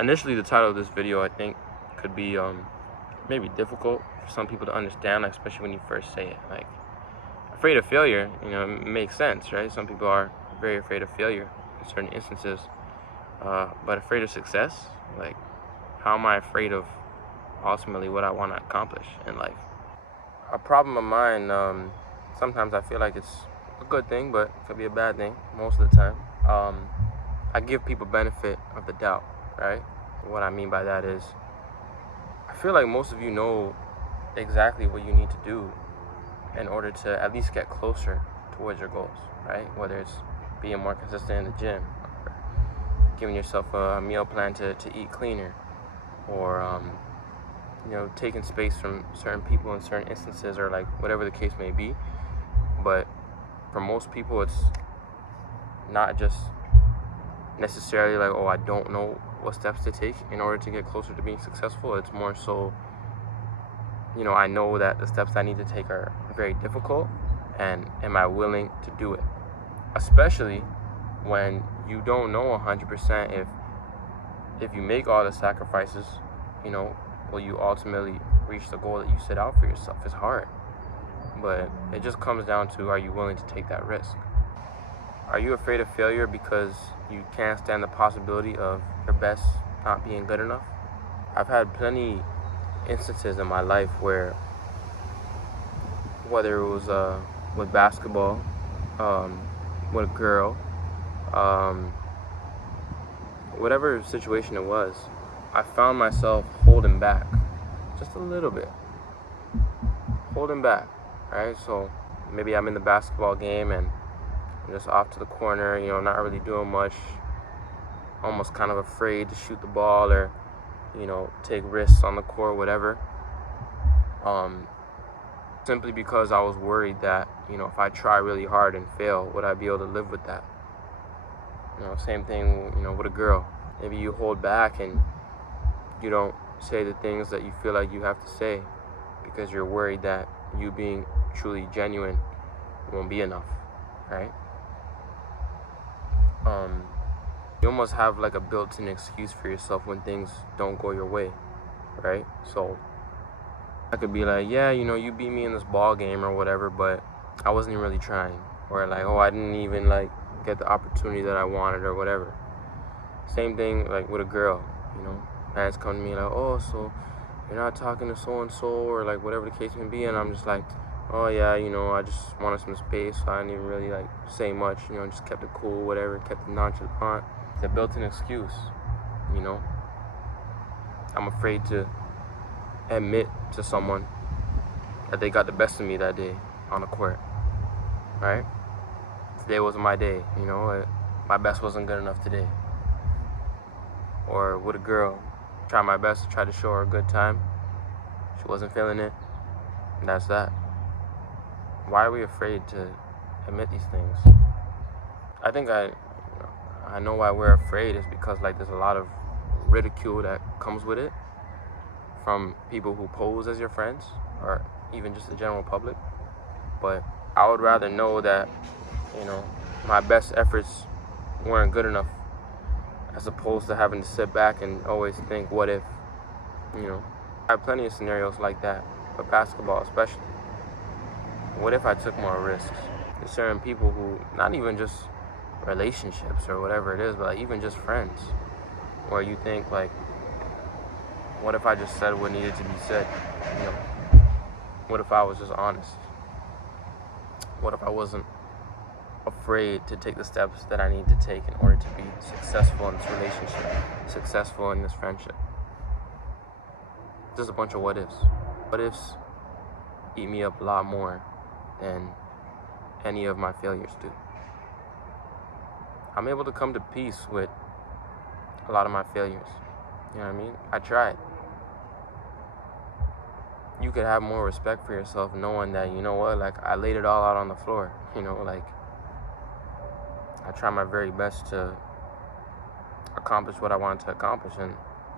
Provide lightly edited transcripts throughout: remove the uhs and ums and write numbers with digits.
Initially, the title of this video, I think, could be maybe difficult for some people to understand, like, especially when you first say it. Like, afraid of failure, it makes sense, right? Some people are very afraid of failure in certain instances. But afraid of success? Like, how am I afraid of ultimately what I want to accomplish in life? A problem of mine, sometimes I feel like it's a good thing, but it could be a bad thing most of the time. I give people benefit of the doubt, right? What I mean by that is, I feel like most of you know exactly what you need to do in order to at least get closer towards your goals, right? Whether it's being more consistent in the gym, or giving yourself a meal plan to eat cleaner, or taking space from certain people in certain instances, or like whatever the case may be. But for most people, it's not just necessarily like, oh, I don't know what steps to take in order to get closer to being successful. It's more so, I know that the steps I need to take are very difficult, and am I willing to do it? Especially when you don't know 100% if you make all the sacrifices, will you ultimately reach the goal that you set out for yourself? It's hard, but it just comes down to, are you willing to take that risk? Are you afraid of failure because you can't stand the possibility of your best not being good enough? I've had plenty instances in my life where, whether it was with basketball, with a girl, whatever situation it was, I found myself holding back just a little bit. Holding back, right? So maybe I'm in the basketball game and I'm just off to the corner, not really doing much, almost kind of afraid to shoot the ball or, take risks on the court, whatever. Simply because I was worried that, if I try really hard and fail, would I be able to live with that? Same thing, with a girl. Maybe you hold back and you don't say the things that you feel like you have to say because you're worried that you being truly genuine won't be enough, right? You almost have like a built-in excuse for yourself when things don't go your way, right? So I could be like, yeah, you beat me in this ball game or whatever, but I wasn't even really trying. Or like, oh, I didn't even like get the opportunity that I wanted or whatever. Same thing like with a girl, fans come to me like, oh, so you're not talking to so-and-so or like whatever the case may be, and I'm just like, oh yeah, I just wanted some space, so I didn't even really like say much, just kept it cool, whatever, kept it nonchalant. It's a built-in excuse, I'm afraid to admit to someone that they got the best of me that day on the court, right? Today wasn't my day, my best wasn't good enough today. Or with a girl, try my best to try to show her a good time. She wasn't feeling it, and that's that. Why are we afraid to admit these things? I think I know why we're afraid is because like there's a lot of ridicule that comes with it from people who pose as your friends or even just the general public. But I would rather know that, my best efforts weren't good enough as opposed to having to sit back and always think, what if, I have plenty of scenarios like that, but basketball especially. What if I took more risks? There's certain people who, not even just relationships or whatever it is, but like even just friends, where you think like, what if I just said what needed to be said? What if I was just honest? What if I wasn't afraid to take the steps that I need to take in order to be successful in this relationship, successful in this friendship? Just a bunch of what ifs. What ifs eat me up a lot more than any of my failures do. I'm able to come to peace with a lot of my failures. You know what I mean? I tried. You could have more respect for yourself knowing that, like I laid it all out on the floor. Like I tried my very best to accomplish what I wanted to accomplish, and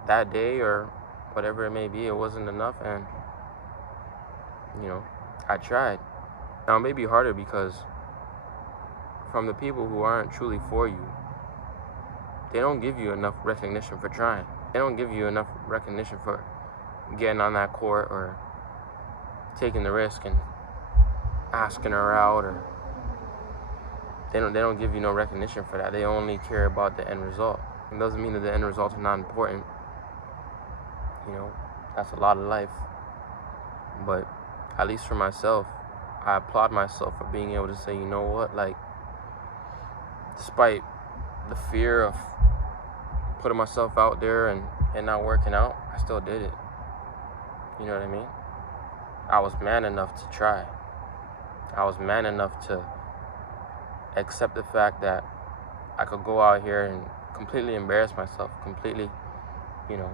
that day or whatever it may be, it wasn't enough, and I tried. Now it may be harder because from the people who aren't truly for you, they don't give you enough recognition for trying. They don't give you enough recognition for getting on that court or taking the risk and asking her out, or they don't give you no recognition for that. They only care about the end result. It doesn't mean that the end results are not important. You know, that's a lot of life. But at least for myself, I applaud myself for being able to say, you know what, like, despite the fear of putting myself out there and not working out, I still did it. You know what I mean? I was man enough to try. I was man enough to accept the fact that I could go out here and completely embarrass myself, completely, you know,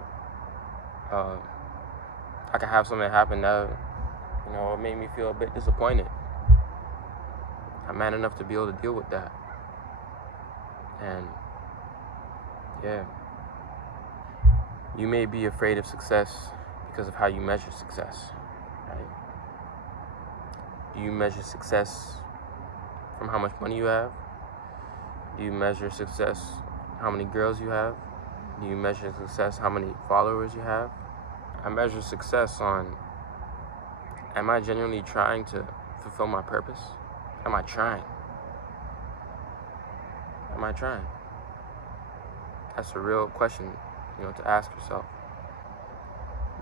I could have something happen that, you know, made me feel a bit disappointed. I'm man enough to be able to deal with that. And yeah, you may be afraid of success because of how you measure success, right? Do you measure success from how much money you have? Do you measure success how many girls you have? Do you measure success how many followers you have? I measure success on, am I genuinely trying to fulfill my purpose? Am I trying? Am I trying? That's a real question, you know, to ask yourself.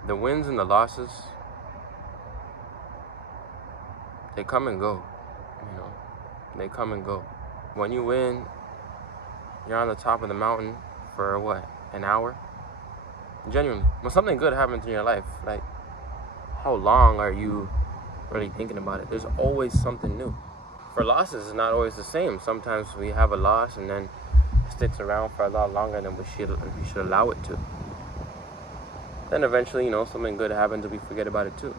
The wins and the losses, they come and go, you know. They come and go. When you win, you're on the top of the mountain for what, an hour? Genuinely. When something good happens in your life, like, how long are you really thinking about it? There's always something new. For losses, it's not always the same. Sometimes we have a loss and then it sticks around for a lot longer than we should allow it to. Then eventually, you know, something good happens and we forget about it too.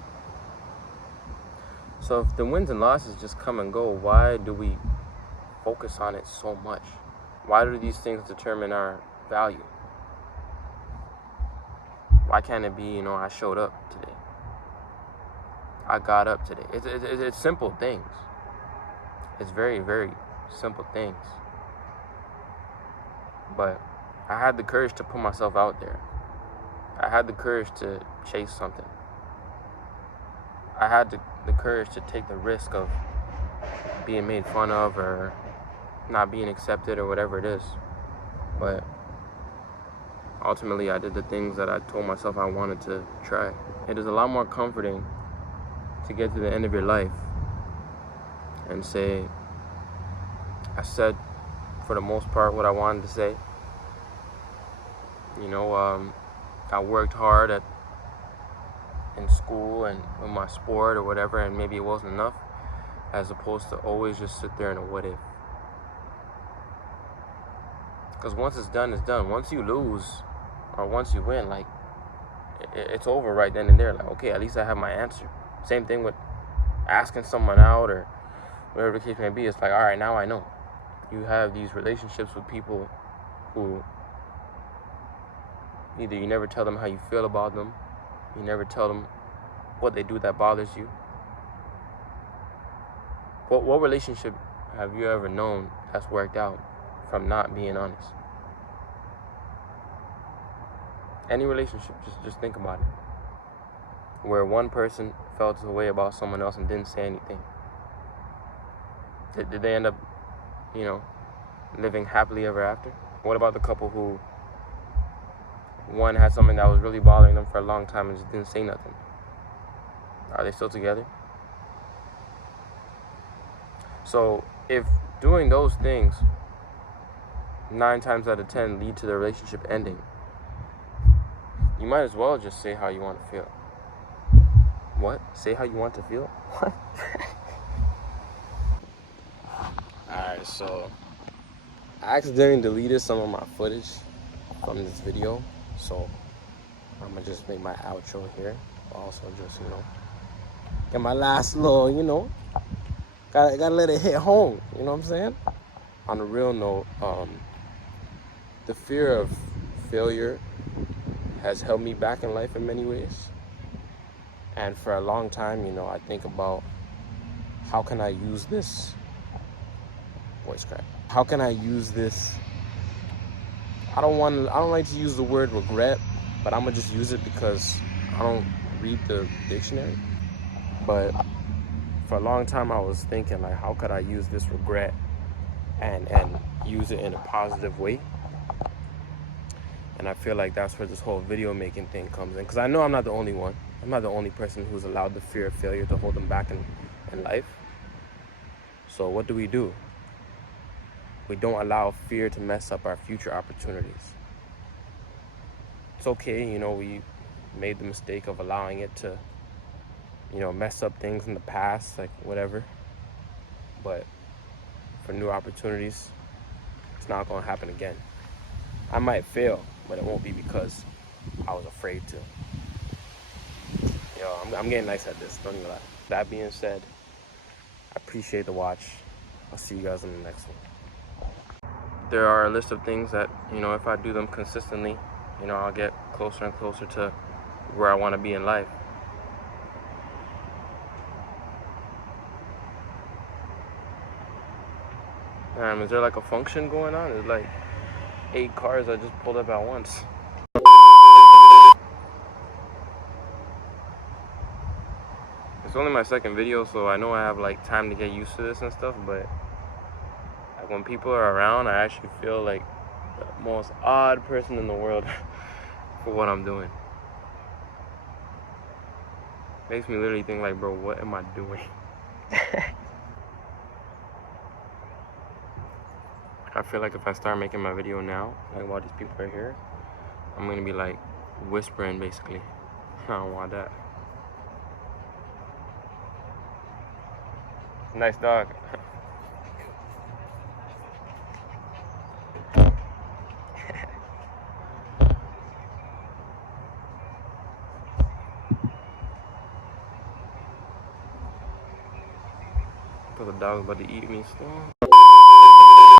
So if the wins and losses just come and go, why do we focus on it so much? Why do these things determine our value? Why can't it be, you know, I showed up today? I got up today. It's simple things. It's very, very simple things. But I had the courage to put myself out there. I had the courage to chase something. I had the courage to take the risk of being made fun of or not being accepted or whatever it is. But ultimately, I did the things that I told myself I wanted to try. It is a lot more comforting to get to the end of your life and say, I said, for the most part, what I wanted to say. You know, I worked hard in school and in my sport or whatever, and maybe it wasn't enough, as opposed to always just sit there in a what if. Because once it's done, it's done. Once you lose or once you win, like, it's over right then and there. Like, okay, at least I have my answer. Same thing with asking someone out or whatever the case may be. It's like, all right, now I know. You have these relationships with people who either you never tell them how you feel about them, you never tell them what they do that bothers you. What relationship have you ever known that's worked out from not being honest? Any relationship, just think about it. Where one person felt a way about someone else and didn't say anything. Did they end up, you know, living happily ever after? What about the couple who one had something that was really bothering them for a long time and just didn't say nothing? Are they still together? So if doing those things 9 times out of 10 lead to the relationship ending, you might as well just say how you want to feel. What? Say how you want to feel? What? Alright, so I accidentally deleted some of my footage from this video, so I'm gonna just make my outro here. Also just, you know, get my last little, you know, gotta let it hit home, you know what I'm saying? On a real note, the fear of failure has held me back in life in many ways. And for a long time, you know, I think about how can I use this voice crack? How can I use this I don't like to use the word regret, but I'm gonna just use it because I don't read the dictionary. But for a long time I was thinking, like, how could I use this regret and use it in a positive way? And I feel like that's where this whole video making thing comes in, because I know I'm not the only one. I'm not the only person who's allowed the fear of failure to hold them back in life. So what do? We don't allow fear to mess up our future opportunities. It's okay, you know, we made the mistake of allowing it to, you know, mess up things in the past, like whatever. But for new opportunities, it's not going to happen again. I might fail, but it won't be because I was afraid to. Yo, I'm getting nice at this, don't even lie. That being said, I appreciate the watch. I'll see you guys in the next one. There are a list of things that, you know, if I do them consistently, you know, I'll get closer and closer to where I want to be in life. Is there like a function going on? There's like 8 cars that just pulled up at once. It's only my second video, so I know I have like time to get used to this and stuff, but like when people are around, I actually feel like the most odd person in the world for what I'm doing. Makes me literally think like, bro, what am I doing? I feel like if I start making my video now, like while these people are here, I'm gonna be like whispering basically. I don't want that. Nice dog. The dog's about to eat me still.